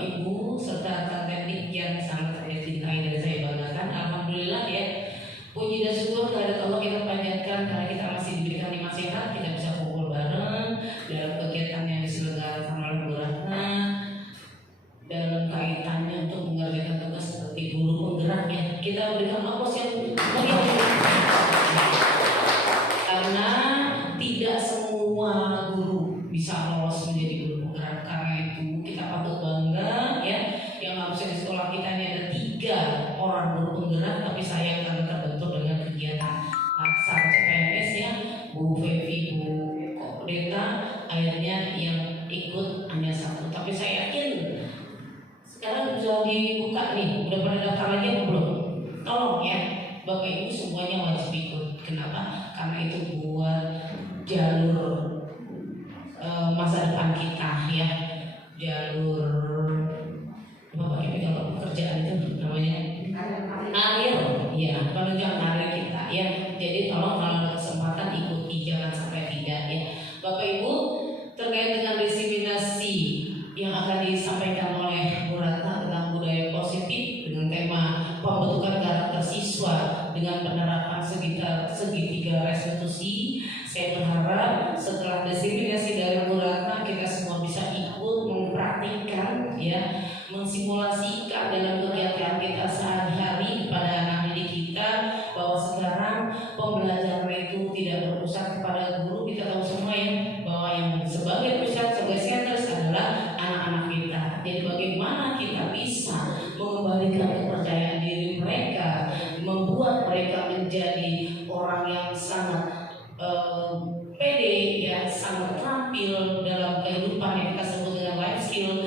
Ibu serta rekan teknik yang sangat saya cintai dan saya banggakan. Alhamdulillah ya, puji dan syukur kehadirat Allah kita panjatkan karena kita masih diberikan nikmat sehat, kita bisa kumpul bareng dalam kegiatan yang diselenggarakan oleh Bu Ratna dalam kaitannya untuk mengerjakan tugas seperti guru penggerak ya. Kita berikan aplaus yang meriah karena tidak semua guru bisa lolos menjadi guru penggerak. Karena itu kita patut bangga ya, yang harusnya di sekolah kita ini ada 3 orang guru penggerak, tapi sayang karena terbentur dengan kegiatan laksar CPNS ya, Bu Fevi, Bu Kodeta, akhirnya yang ikut hanya 1. Tapi saya yakin sekarang sudah dibuka nih, udah pada daftar lagi apa belum? Tolong ya, Bapak Ibu semuanya wajib ikut. Kenapa? Karena itu buat jalur masa depan kita ya, jalur Bapak Ibu kalau pekerjaan itu namanya karir ya, penunjang karir kita ya. Jadi tolong kalau ada kesempatan ikuti, jangan sampai tidak ya. Bapak Ibu, terkait dengan diseminasi yang akan disampaikan oleh Bu Ratna tentang budaya positif dengan tema pembentukan karakter siswa dengan penerapan segitiga restitusi, saya berharap setelah diseminasi dari Bu Ratna kita semua bisa ikut mempraktikkan ya, mensimulasikan dalam kegiatan kita sehari-hari kepada anak didik kita bahwa sekarang pembelajaran itu tidak berpusat kepada guru. Kita tahu semua ya bahwa yang sebagai pusat, sebagai sentris adalah anak-anak kita. Jadi bagaimana kita bisa mengembalikan kepercayaan diri mereka, membuat mereka menjadi orang yang sangat pede ya, sangat terampil dalam kehidupan yang kita sebut dengan life skill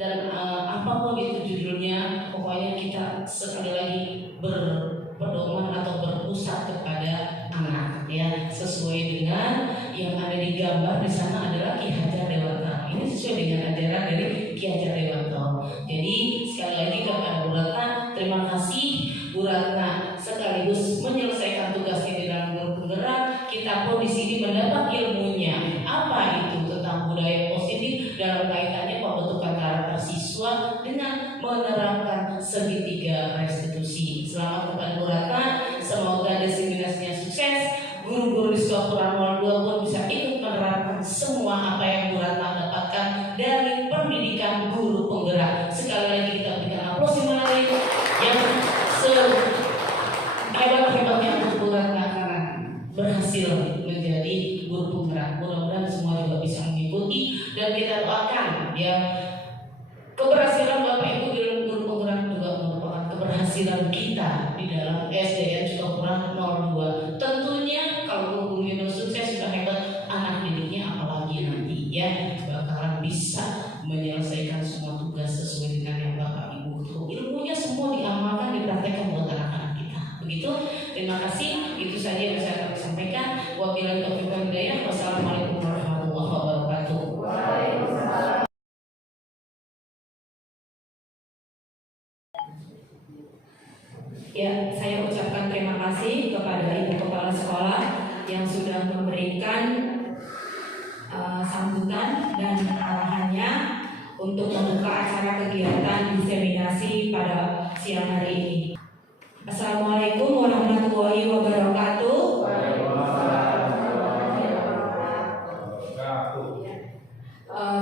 dan apapun itu judulnya, pokoknya kita sekali lagi berpedoman atau berpusat kepada anak ya, sesuai dengan yang ada di gambar di sana adalah Ki Hajar Dewantara. Ini sesuai dengan ajaran dari Ki Hajar Dewantara. Jadi sekali lagi kepada Bu Ratna, terima kasih Bu Ratna sekaligus menyelesaikan tugasnya di dalam guru penggerak. Kita pun di sini mendapat ilmunya apa itu tentang budaya positif dalam kaitannya pembentukan karakter siswa dengan menerapkan segitiga restitusi. Selamat kepada Bu Ratna, semoga diseminasinya sukses. Guru-guru di sekolah Kurang 02 pun bisa ikut menerapkan semua apa yang Bu Ratna dapatkan dari pendidikan guru penggerak. Sekali lagi kita berikan aplaus yang sehebat-hebatnya untuk Bu Ratna karena berhasil menjadi guru penggerak. Mudah-mudahan semua juga bisa mengikuti dan kita doakan ya, keberhasilan Bapak Ibu di dalam guru penggerak juga merupakan keberhasilan kita di dalam SDN Sekolah Kurang 02. Tentunya kalau guru sukses sudah hebat, anak didiknya apalagi nanti ya bakalan bisa menyelesaikan semua tugas sesuai dengan yang Bapak Ibu butuh. Ilmunya semua diamalkan, dipraktekkan buat anak-anak kita. Begitu. Terima kasih. Itu saja yang bisa kami sampaikan. Wabillahi taufiq wal hidayah. Wassalamualaikum warahmatullahi wabarakatuh. Waalaikumsalam. Ya, saya ucapkan terima kasih kepada Ibu Kepala Sekolah yang sudah memberikan sambutan dan arahannya untuk membuka acara kegiatan diseminasi pada siang hari ini. Assalamualaikum warahmatullahi wabarakatuh.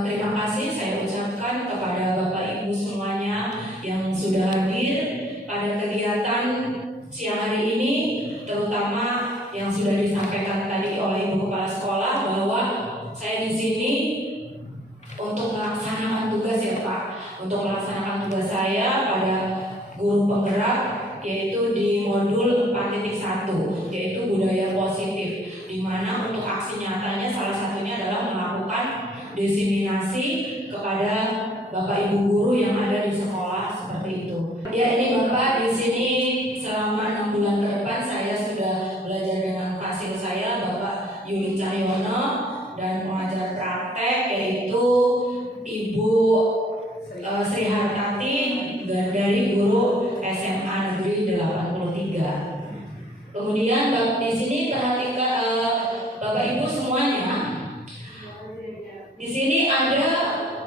Terima kasih saya ucapkan kepada Bapak Ibu semuanya yang sudah hadir pada kegiatan siang hari ini, terutama yang sudah disampaikan tadi oleh Ibu Kepala Sekolah bahwa saya di sini untuk melaksanakan tugas ya Pak, untuk melaksanakan tugas saya pada guru penggerak, yaitu di modul 4.1 yaitu budaya positif, di mana untuk aksi nyatanya salah satunya adalah melakukan diseminasi kepada Bapak Ibu guru yang ada di sekolah seperti itu. Ya, ini Bapak di sini selama 6 bulan ke depan saya sudah belajar dengan hasil saya Bapak Yuli Cahyono dan pengajar praktek yaitu Ibu Sri Hartati dan dari guru SMA Negeri 83. Kemudian di sini perhatikan Bapak Ibu semuanya. Di sini ada,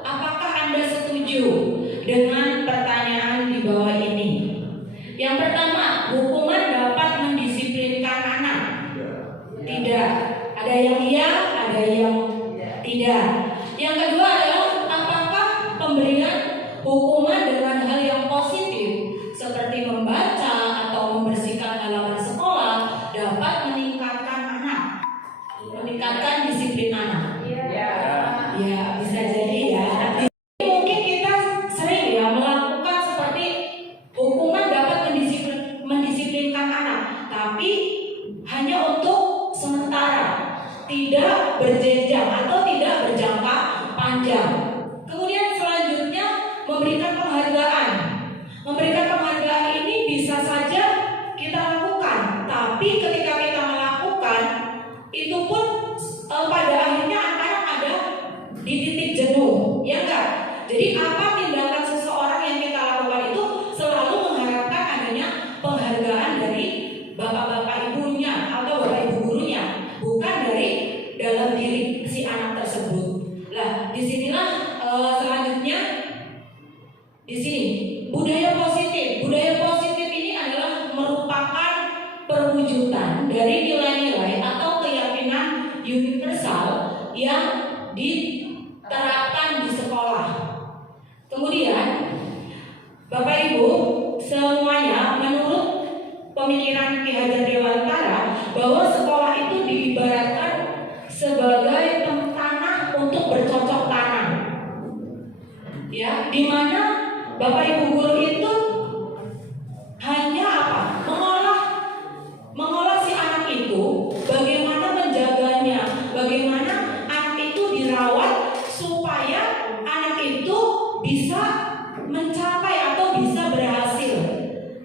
apakah Anda setuju Yang kedua adalah apakah pemberian hukuman dengan hal yang positif seperti membaca atau membersihkan halaman sekolah dapat meningkatkan disiplin anak. Ya, bisa jadi ya. Mungkin kita sering ya melakukan seperti hukuman dapat mendisiplinkan anak, tapi hanya untuk sementara, tidak berjenjang atau tidak berjangka panjang. Kemudian selanjutnya memberikan penghargaan. Memberikan penghargaan ini bisa saja kita lakukan, tapi ketika kita melakukan itu pun pada akhirnya anak-anak ada di titik jenuh, ya enggak? Jadi apa tindakan seseorang yang kita lakukan itu selalu mengharapkan adanya penghargaan dari bapak-bapak ibunya atau bapak ibu gurunya, bukan dari dalam diri si anak tersebut. Lah, disinilah selanjutnya di sini budaya positif. Budaya positif ini adalah merupakan perwujudan dari nilai-nilai atau keyakinan universal yang diterapkan di sekolah. Kemudian Bapak Ibu semuanya, menurut pemikiran Ki Hajar Dewantara bahwa sekolah itu diibaratkan sebagai tanah untuk bercocok tanam, ya, di mana Bapak Ibu guru itu hanya apa? Mengolah si anak itu, bagaimana menjaganya, bagaimana anak itu dirawat supaya anak itu bisa mencapai atau bisa berhasil.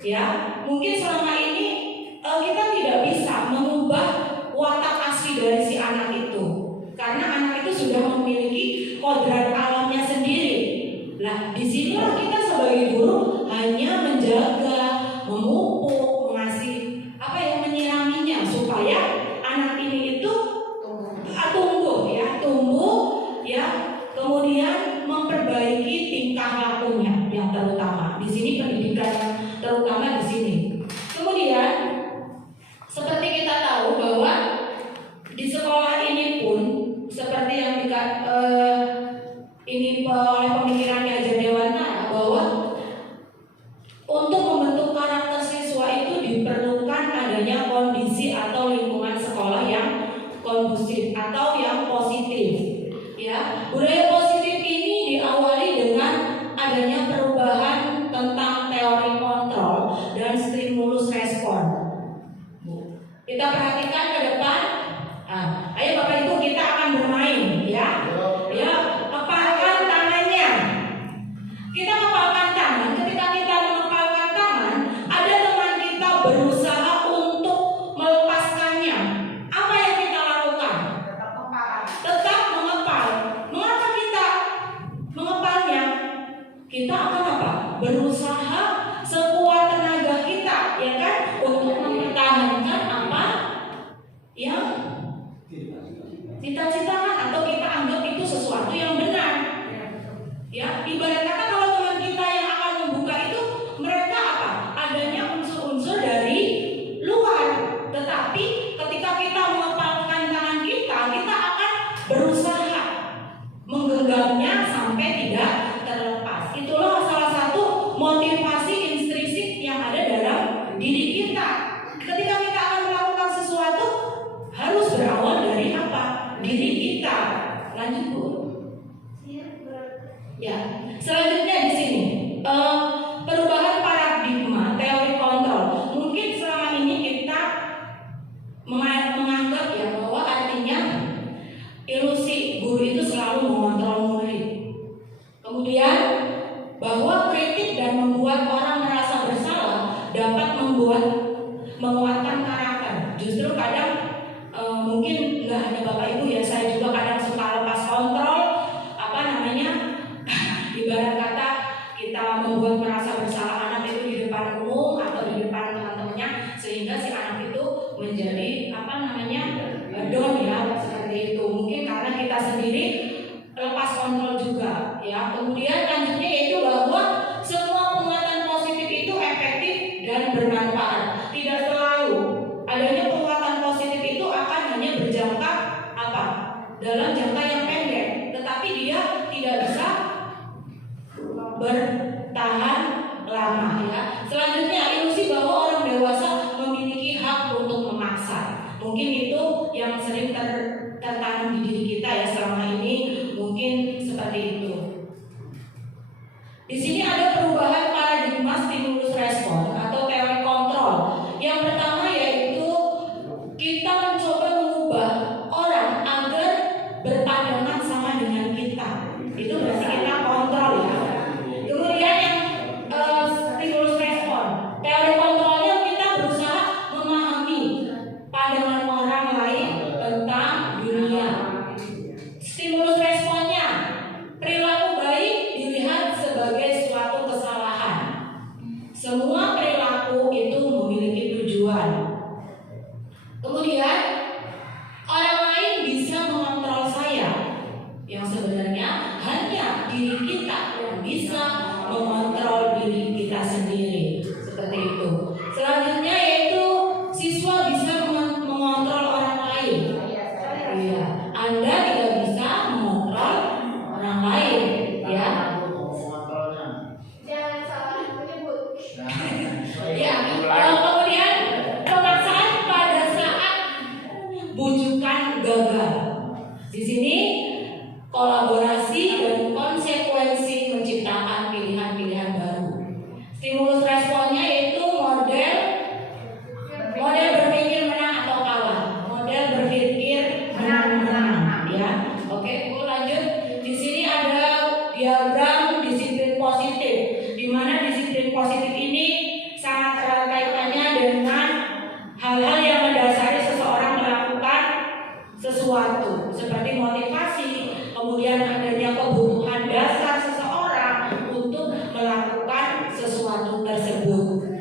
Ya, mungkin selama ini kita tidak bisa mengubah watak asli dari si anak itu, karena anak itu sudah memiliki kodrat alamnya sendiri. Nah, disinilah kita sebagai guru hanya menjaga, memupuk, mengasih menyiraminya supaya anak ini itu tumbuh ya, kemudian memperbaiki tingkah lakunya yang terutama. Di sini pendidikan terutama di sini. Kemudian seperti kita tahu bahwa di sekolah ini pun seperti yang ini oleh pemikiran Ki Hajar Dewantara bahwa untuk membentuk karakter siswa itu diperlukan adanya kondisi atau lingkungan sekolah yang kondusif atau yang positif. Ya, budaya positif ini diawali dengan adanya perubahan tentang teori kontrol dan stimulus respon. Kita perhatikan ke depan. Ayo Bapak Ibu, kita akan bermain, ya. Ya, ngepalkan tangannya. Kita ngepalkan tangan. Ketika kita mengepalkan tangan, ada teman kita berusaha untuk melepaskannya. Apa yang kita lakukan? Tetap mengepal. Mengapa kita mengepalnya? Kita akan apa? Berusaha sekuat tenaga kita, ya kan, untuk mempertahankan apa yang cita-citakan atau kita anggap itu sesuatu yang benar. Ya, ibarat kata kalau teman kita yang akan membuka itu, mereka apa? Adanya unsur-unsur dari luar. Tetapi ketika kita mengepalkan tangan kita akan berusaha menggenggamnya sampai tidak terlepas. Itulah salah satu motivasi intrinsik yang ada dalam diri kita. Ketika kita akan melakukan sesuatu, harus berawal dari apa? Diri kita. Lanjut Bu. Ya, selanjutnya di sini perubahan paradigma teori kontrol. Mungkin selama ini kita menganggap ya bahwa artinya ilusi guru itu selalu mengontrol murid. Kemudian bahwa kritik dan membuat orang merasa bersalah dapat menguatkan karakter. Justru kadang mungkin nggak hanya Bapak Ibu ya, saya juga kadang suka lepas kontrol, ibarat kata kita membuat bertahan lama ya. Selanjutnya ilusi bahwa orang dewasa memiliki hak untuk memaksa. Mungkin itu yang sering tertanam di diri kita ya selama ini, mungkin seperti itu. Di sini ada perubahan paradigma stimulus respon atau teori kontrol. Yang pertama yaitu kita mencoba mengubah orang agar berpandangan sama dengan kita. Itu berarti kita kontrol ya. Kemudian yang stimulus respon, teori kontrolnya kita berusaha memahami pandangan orang lain tentang dunia. Stimulus responnya, perilaku baik dilihat sebagai suatu kesalahan. Semua perilaku itu memiliki tujuan. Kemudian orang lain bisa mengontrol saya, yang sebenarnya hanya diri kita yang bisa mengontrol diri kita sendiri. Seperti itu. Selanjutnya yaitu siswa bisa mengontrol orang lain. Iya, Anda tidak bisa mengontrol orang lain, ya. Jangan salah menyebut. Ya, kemudian pemaksaan pada saat bujukan gagal. Di sini kolaborasi dan konsekuensi menciptakan pilihan-pilihan baru. Stimulus responnya yaitu model berpikir menang atau kalah, model berpikir menang, ya. Oke, Bu lanjut. Di sini ada diagram disiplin positif, di mana disiplin positif ini sangat erat kaitannya dengan hal-hal yang mendasari seseorang melakukan sesuatu, seperti motivasi, kemudian adanya kebutuhan dasar seseorang untuk melakukan sesuatu tersebut.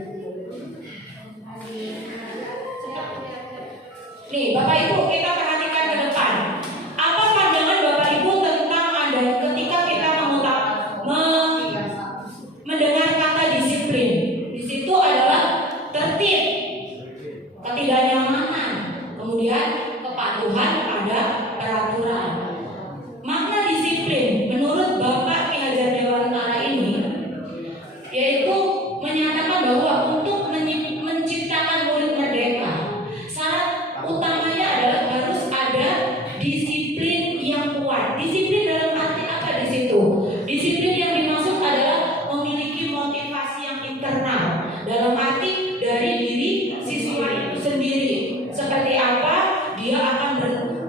Nih, Bapak Ibu, kita perhatikan ke depan. Apa pandangan Bapak Ibu tentang Anda ketika kita mendengar kata disiplin? Di situ adalah tertib, ketidaknyamanan, kemudian kepatuhan pada peraturan. Makna disiplin menurut Bapak Ki Hajar Dewantara ini yaitu menyatakan bahwa untuk menciptakan murid merdeka, syarat utamanya adalah harus ada disiplin yang kuat. Disiplin dalam arti apa di situ? Disiplin yang dimaksud adalah memiliki motivasi yang internal, dalam arti dari diri siswa itu sendiri. Seperti apa dia akan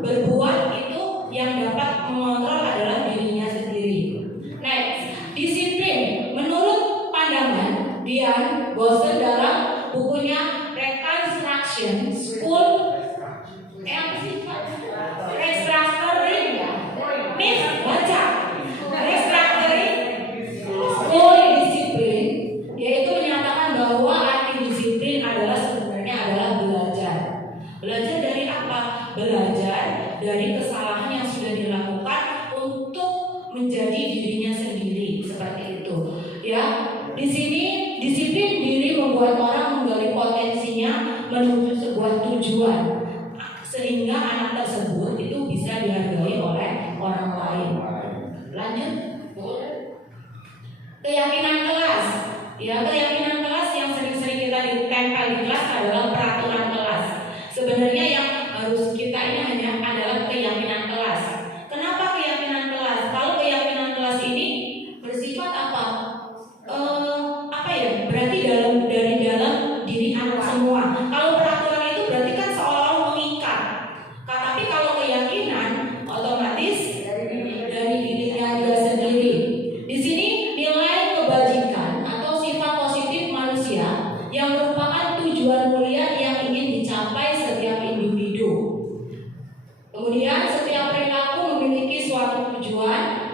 berbuat itu, yang dapat mengontrol adalah dirinya sendiri. Next, disiplin menurut pandangan Dian Boston dalam bukunya Reconstruction School Restructuring ya, Miss baca Restructuring School Disiplin, yaitu menyatakan bahwa arti disiplin adalah sebenarnya adalah belajar. Belajar dari apa? Belajar dari kesalahan yang sudah dilakukan untuk menjadi dirinya sendiri, seperti itu. Ya, di sini disiplin diri membuat orang menggali potensinya menuju sebuah tujuan, sehingga anak tersebut itu bisa dihargai oleh orang lain. Lanjut, keyakinan kelas. Ya, keyakinan kelas yang sering-sering kita ditempel di kelas adalah peraturan kelas. Sebenarnya yang harus kita ini hanya adalah keyakinan kelas. Kenapa keyakinan kelas? Kalau keyakinan kelas ini bersifat apa? Berarti dari dalam diri anak semua. Kalau peraturan itu berarti kan seolah-olah mengikat. Tapi kalau keyakinan otomatis dari dirinya dia sendiri. Di sini nilai kebajikan atau sifat positif manusia yang merupakan tujuan mulia yang ingin dicapai setiap individu. Kemudian setiap perilaku memiliki suatu tujuan.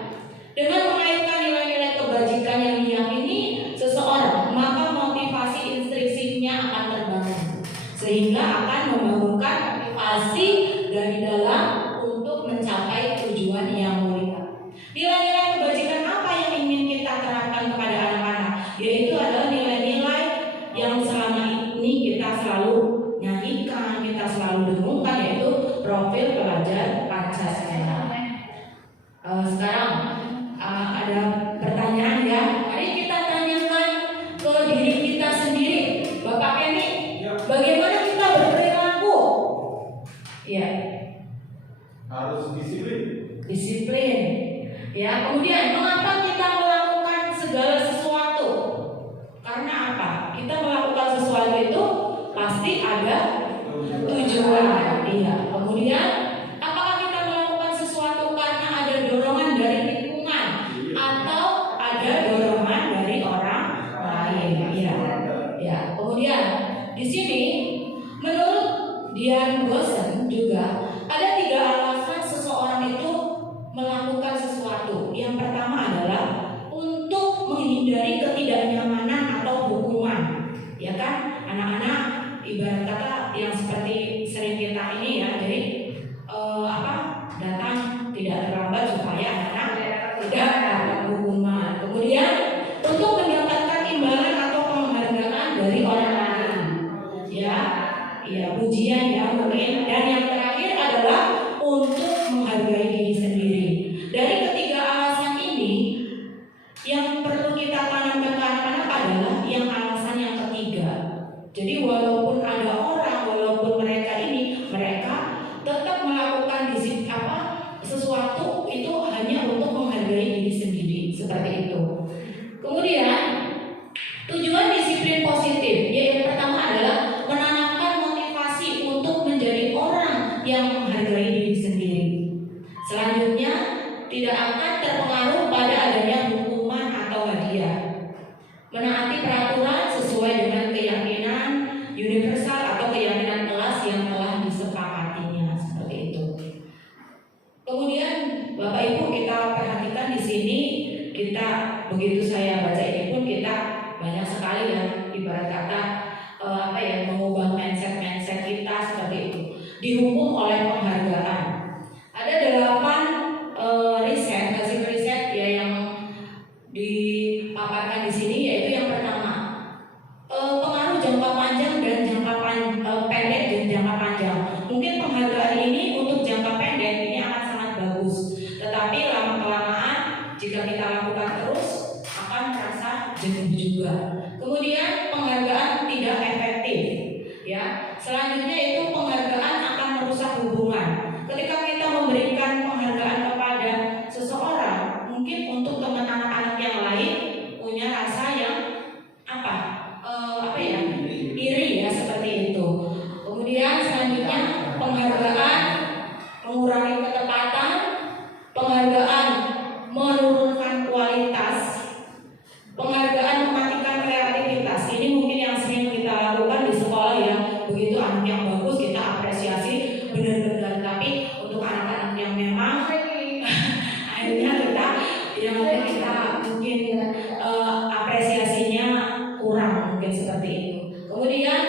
Dengan mengaitkan nilai-nilai kebajikan yang diyakini seseorang, maka motivasi intrinsifnya akan terbangun, sehingga akan membangunkan motivasi dari dalam untuk mencapai tujuan yang mulia. Nilai-nilai kebajikan apa yang ingin kita terapkan kepada anak-anak? Yaitu adalah nilai-nilai yang selama ini kita selalu nyanyikan, kita selalu dengungkan, yaitu profil pelajar Pancasila. Sekarang ada pertanyaan ya. Ya, kemudian mengapa kita melakukan segala sesuatu? Karena apa? Kita melakukan sesuatu itu pasti ada tujuan. Iya. Kemudian apakah kita melakukan sesuatu karena ada dorongan dari lingkungan atau ada dorongan dari orang lain? Iya. Ya. Kemudian di sini menurut Dian Gosen juga ada 3 alasan seseorang itu melakukan sesuatu. Yang pertama adalah untuk menghindari ketidaknyamanan atau hukuman. Ya kan, anak-anak ibarat kata yang seperti sering kita ini ya, jadi datang tidak terlambat supaya anak-anak tidak dapat hukuman. Kemudian untuk mendapatkan imbalan atau penghargaan dari orang lain. Ya, pujian ya mungkin. Dan yang terakhir adalah untuk menghargai diri sendiri. Dari ketiga alasan ini, yang perlu kita tanamkan ke anak-anak adalah yang alasan yang ketiga. Jadi walaupun ada orang, walaupun mereka tetap melakukan sesuatu itu hanya untuk menghargai diri sendiri, seperti itu. Kemudian tujuan disiplin positif, yang pertama adalah menanamkan motivasi untuk menjadi orang yang menghargai diri sendiri. Selanjutnya, tidak akan terpengaruh pada adanya hukuman atau hadiah. Menaati peraturan sesuai dengan keyakinan universal atau keyakinan kelas yang telah disepakatinya, seperti itu. Kemudian Bapak Ibu, kita perhatikan di sini, kita begitu saya baca ini pun kita banyak sekali yang ibarat kata mengubah mindset kita seperti itu. Dihukum oleh penghargaan. Ada 8 hasil riset ya yang dipaparkan di sini, yaitu yang pertama pengaruh jangka panjang dan jangka pendek dan jangka panjang. Mungkin penghargaan ini untuk jangka pendek ini akan sangat bagus, tetapi lama kelamaan jika kita lakukan terus akan merasa jenuh juga. Kemudian penghargaan tidak efektif. Ya, selanjutnya itu penghargaan akan merusak hubungan. Ketika kita memberikan penghargaan kepada seseorang, mungkin untuk teman anak-anak yang lain punya rasa yang iri ya, seperti itu. Kemudian selanjutnya penghargaan mengurangi ketepatan, penghargaan menurunkan kualitas, penghargaan mematikan kreativitas. Ini mungkin yang sering kita lakukan di sekolah ya. Begitu anak yang bagus kita apresiasi benar-benar, tapi untuk anak-anak yang memang akhirnya kita mungkin apresiasinya kurang, mungkin seperti itu. Kemudian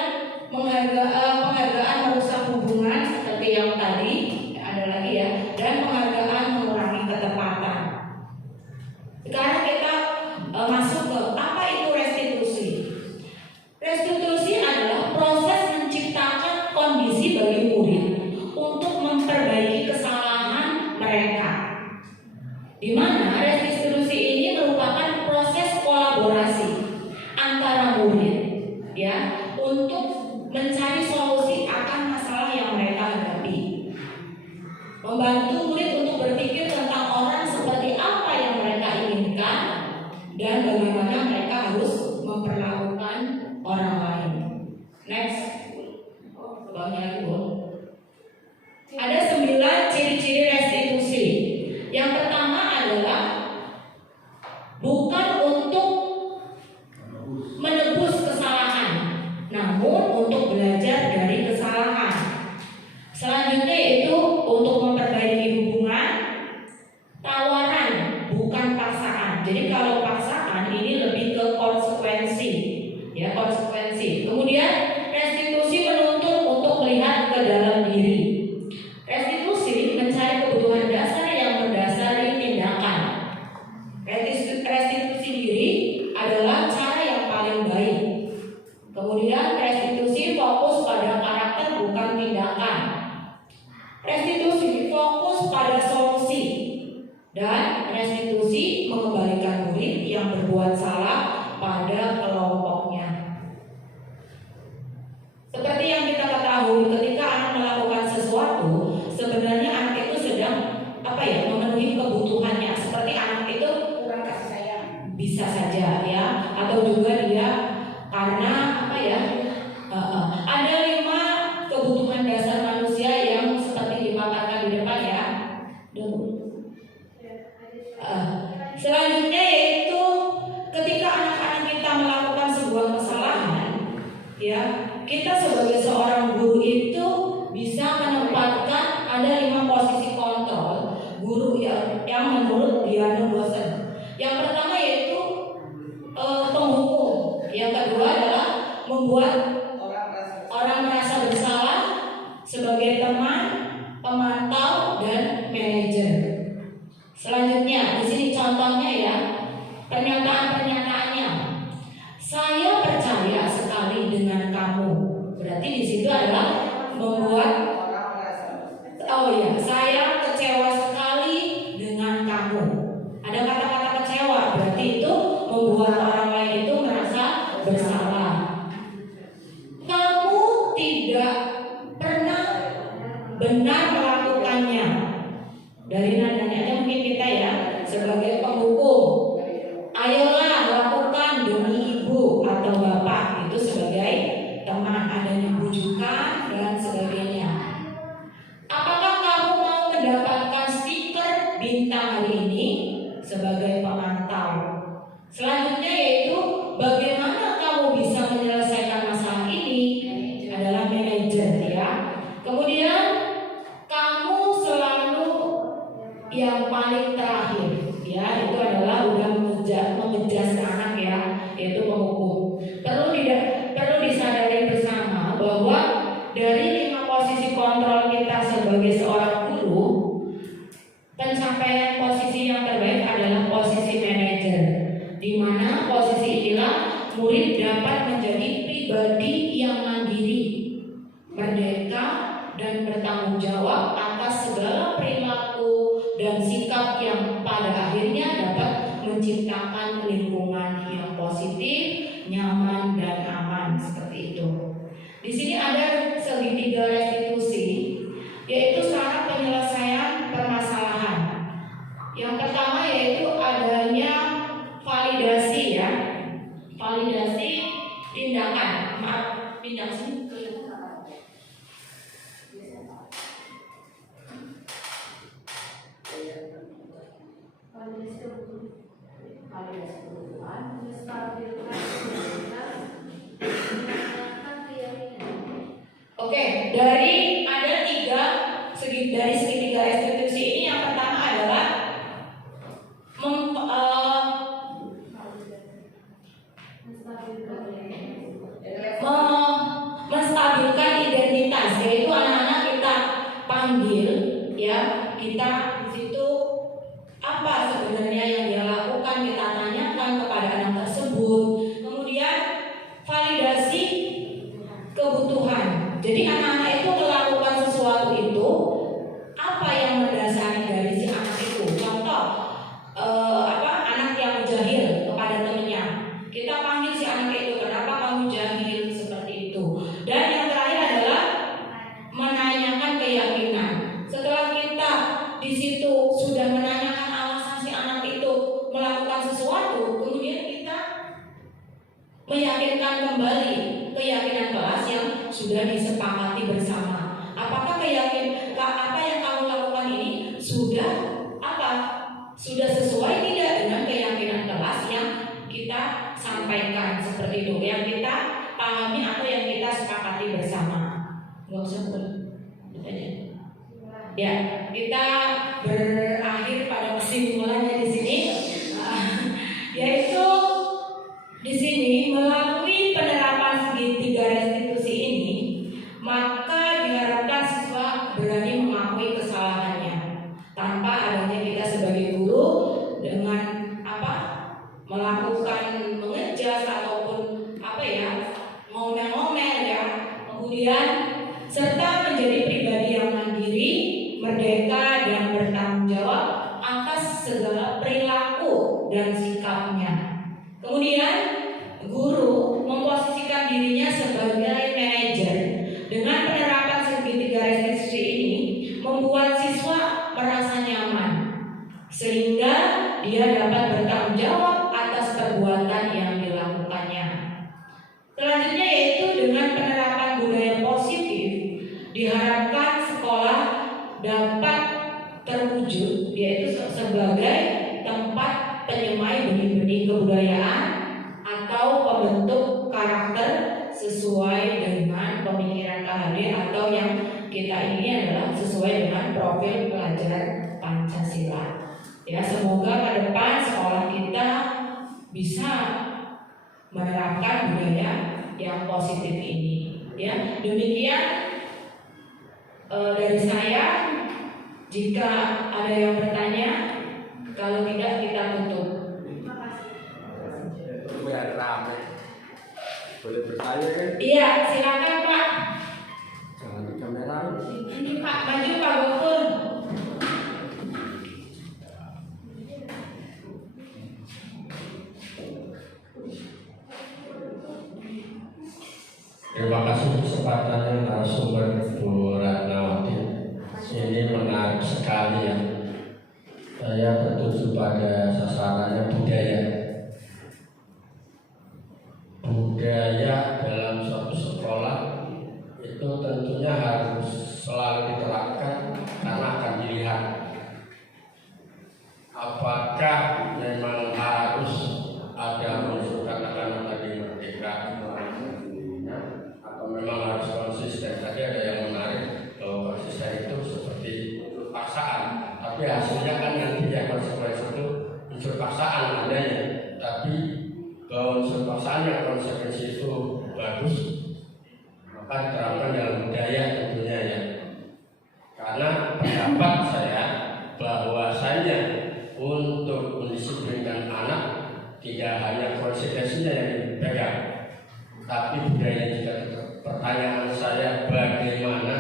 penghargaan merusak hubungan seperti yang tadi ada lagi ya, dan penghargaan mengurangi ketepatan. Sekarang kita masuk ke apa itu restitusi. Restitusi adalah proses menciptakan kondisi bagi murid untuk memperbaiki kesalahan mereka, di mana restitusi ini merupakan proses kolaborasi antara murid ya untuk mencari solusi akan masalah yang mereka hadapi, membantu murid untuk berpikir tentang orang seperti apa yang mereka inginkan dan bagaimana mereka harus memperlakukan orang lain. Next, bawahnya Bu. Ada 9 ciri-ciri restitusi. Yang pertama adalah bukan untuk menebus kesalahan, namun untuk belajar dari kesalahan. Selanjutnya itu untuk memperbaiki hubungan, tawaran bukan paksaan. Jadi kalau paksaan ini lebih ke konsekuensi, ya konsekuensi. Kemudian restitusi menuntut untuk melihat ke dalam diri. Restitusi mencari kebutuhan dasar yang berdasari tindakan. Restitusi diri adalah cara yang paling baik. Kemudian restitusi fokus pada karakter bukan tindakan. Restitusi fokus pada solusi. Dan restitusi mengembalikan murid yang berbuat salah pada kelompoknya. Seperti yang kita ketahui, ketika anak melakukan sesuatu Selanjutnya yaitu ketika anak-anak kita melakukan sebuah kesalahan, ya, kita sebagai seorang guru itu bisa menempatkan ada 5 posisi kontrol guru yang menurut Diana Bosen. Yang pertama yaitu penghukum, yang kedua adalah membuat orang merasa bersalah sebagai teman, pemantau, dan manajer. Selanjutnya di sini contohnya ya, pernyataan-pernyataannya. Saya percaya sekali dengan kamu. Berarti di situ adalah membuat, oh ya, saya kecewa sekali dengan kamu. Ada kata-kata kecewa, berarti itu membuat orang lain itu merasa bersalah. Kamu tidak pernah benar melakukannya. Dari nadanya aja mungkin kita ya sebagai penghukum, ayolah lakukan demi ibu atau bapak, itu sebagai teman, adanya bujukan dan sebagainya. Apakah kamu mau mendapatkan stiker bintang hari ini sebagai pemantau? Selanjutnya yaitu bagaimana kamu bisa menyelesaikan masalah ini, adalah manajer ya. Kemudian kamu selalu yang paling terakhir ya, itu adalah udah mengejas anak ya, yaitu penghukum. Perlu disadari bersama bahwa dari 5 posisi kontrol kita sebagai seorang guru, pencapaian posisi yang terbaik adalah posisi manajer, di mana posisi inilah murid dapat menjadi pribadi yang mandiri, merdeka, dan bertanggung jawab atas segala perilaku dan sikap yang pada akhirnya dapat menciptakan lingkungan yang positif, nyaman, dan aman, seperti itu. Di sini ada segitiga restitusi, yaitu cara penyelesaian permasalahan. Yang pertama yaitu adanya validasi ya, validasi tindakan. Maaf, pindah sini. Oke, dari segitiga restitusi ini, yang pertama adalah menstabilkan identitas, yaitu anak-anak kita panggil ya, kita di situ apa sebenarnya yang dia lakukan, kita tanyakan kepada anak tersebut. Kemudian validasi kebutuhan. Jadi anak-anak itu melakukan sesuatu itu, apa yang mendasari dari si anak itu. Contoh, anak yang jahil kepada temannya, kita panggil si anak itu, kenapa kamu jahil, seperti itu. Dan yang terakhir adalah menanyakan keyakinan. Setelah kita di situ sudah menanyakan alasan si anak itu melakukan sesuatu, kemudian kita meyakinkan kembali keyakinan kelas yang sudah disepakati bersama. Apakah apa yang kamu lakukan ini sudah sesuai tidak dengan keyakinan kelas yang kita sampaikan, seperti itu, yang kita pahami atau yang kita sepakati bersama. Nggak usah bertanya. Ya, kita berakhir pada kesimpulannya di sini, yaitu di sini melalui penerapan segitiga restitusi ini, maka diharapkan siswa berani mengakui kesalahannya tanpa adanya kita sebagai guru dengan melakukan mengejas ataupun ngomel-ngomel ya. Kemudian serta menjadi pribadi yang mandiri, merdeka, dan bertanggung jawab atas segala perilaku dan sikapnya. Kemudian guru memposisikan dirinya sebagai manajer. Dengan penerapan segitiga restitusi ini membuat siswa merasa nyaman, sehingga dia dapat bertanggung jawab atas perbuatan yang dilakukannya. Selanjutnya yaitu dengan penerapan budaya positif, diharapkan sekolah dapat terwujud, yaitu sebagai tempat bisa menerapkan budaya yang positif ini. Ya, demikian dari saya. Jika ada yang bertanya, kalau tidak kita tutup. Boleh bertanya kan? Iya, silakan Pak. Jangan di kamera. Ini Pak, maju Pak Gopur. Terima kasih kesempatannya narasumber Bu Ratnawati. Ini menarik sekali ya. Saya tertuju pada sasarannya budaya. Budaya dalam suatu sekolah itu tentunya harus selalu diterapkan karena akan dilihat apakah memang harus ada unsur katakan tadi merdeka atau memang harus konsisten. Tadi ada yang menarik bahwa konsisten itu seperti paksaan, tapi hasilnya kan nanti yang konsekuensi itu unsur paksaan adanya, tapi bahwa unsur paksaan yang konsekuensi itu bagus maka diterapkan dalam budaya tentunya ya. Karena pendapat saya bahwasanya untuk mendisiplinkan anak tidak hanya konsekuensinya yang dipegang, tapi budaya juga. Pertanyaan saya, bagaimana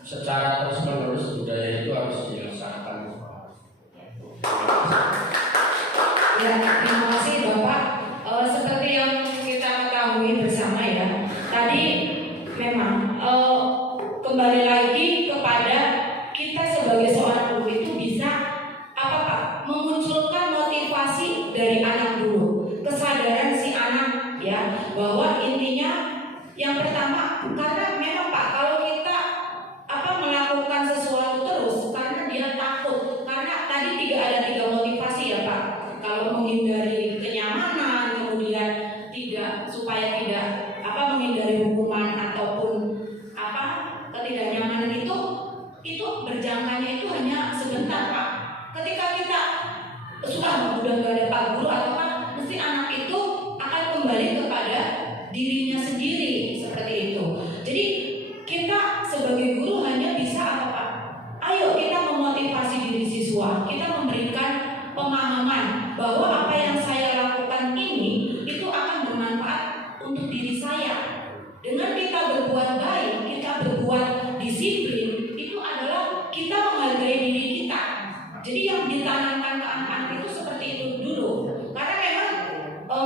secara terus-menerus budaya itu harus dilaksanakan? Ya, terima kasih Bapak. Seperti yang kita ketahui bersama ya, tadi memang kembali lagi kepada kita sebagai seorang guru itu bisa apa Pak? Memunculkan motivasi dari anak dulu, kesadaran si anak ya, bahwa intinya yang pertama, karena memang Pak, kalau kita melakukan sesuatu terus, karena dia takut, karena tadi ada tiga motivasi ya Pak. Kalau menghindari kenyamanan, kemudian supaya tidak menghindari hukuman ataupun ketidaknyamanan itu berjangkanya itu hanya sebentar Pak. Ketika kita udah gak ada Pak Guru atau Pak, mesti anak itu akan kembali kepada dirinya sendiri seperti itu. Jadi kita sebagai guru hanya bisa apa Pak? Ayo kita memotivasi diri siswa, kita memberikan pemahaman bahwa apa yang saya lakukan ini itu akan bermanfaat untuk diri saya. Dengan kita berbuat baik, kita berbuat disiplin, itu adalah kita menghargai diri kita. Jadi yang ditanamkan ke anak-anak itu seperti itu dulu. Karena memang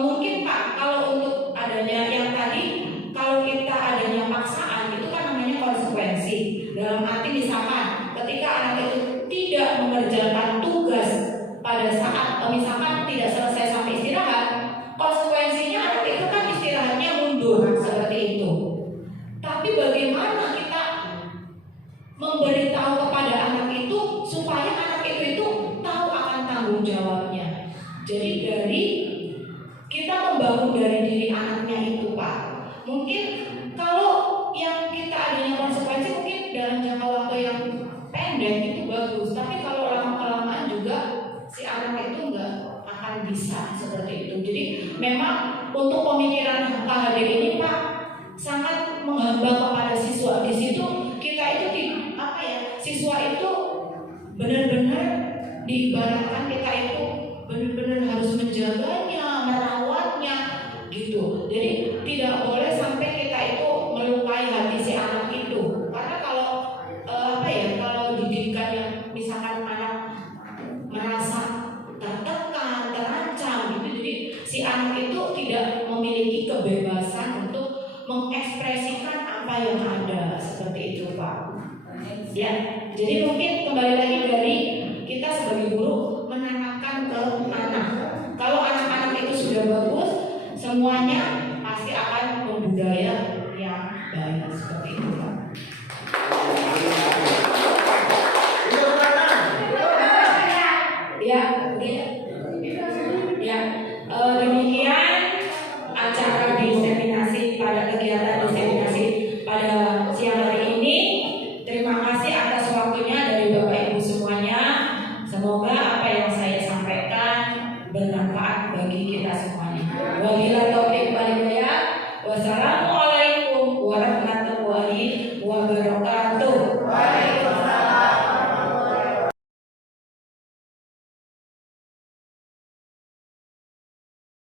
mungkin Pak, kalau untuk adanya yang tadi, kalau kita adanya paksaan itu kan namanya konsekuensi. Dalam arti misalkan ketika anak itu tidak mengerjakan tugas pada saat misalkan tidak selesai sampai istirahat, konsekuensinya anak itu kan istirahatnya mundur seperti itu. Tapi bagaimana kita memberitahu kepada anak itu supaya anak itu tahu akan tanggung jawabnya. Jadi dari kita membangun dari diri anaknya itu Pak. Mungkin kalau yang kita adanya konsekuensi mungkin dalam jangka waktu yang pendek itu bagus, tapi kalau lama-kelamaan juga si anak itu nggak akan bisa seperti itu. Jadi memang untuk pemikiran KHD ini Pak sangat menghamba kepada siswa. Di situ kita itu siswa itu benar-benar diibaratkan kita itu benar-benar harus menjaganya, merawatnya gitu. Jadi tidak boleh sampai kita itu melukai hati si anak itu. Karena kalau kalau didikan yang misalkan anak merasa tertekan, terancam gitu, jadi si anak itu tidak memiliki kebebasan untuk mengekspresikan apa yang ada seperti itu Pak. Ya, jadi mungkin kembali lagi dari kita sebagai guru menanamkan ke anak. Kalau anak-anak itu sudah bagus, semuanya pasti akan membudaya yang baik seperti itu Pak. Demikian acara diseminasi pada kegiatan diseminasi pada siang hari ini. Terima kasih atas waktunya dari Bapak Ibu semuanya. Semoga apa yang saya sampaikan bermanfaat bagi kita semuanya. Wabillahi taufiq wal hidayah. Wassalam.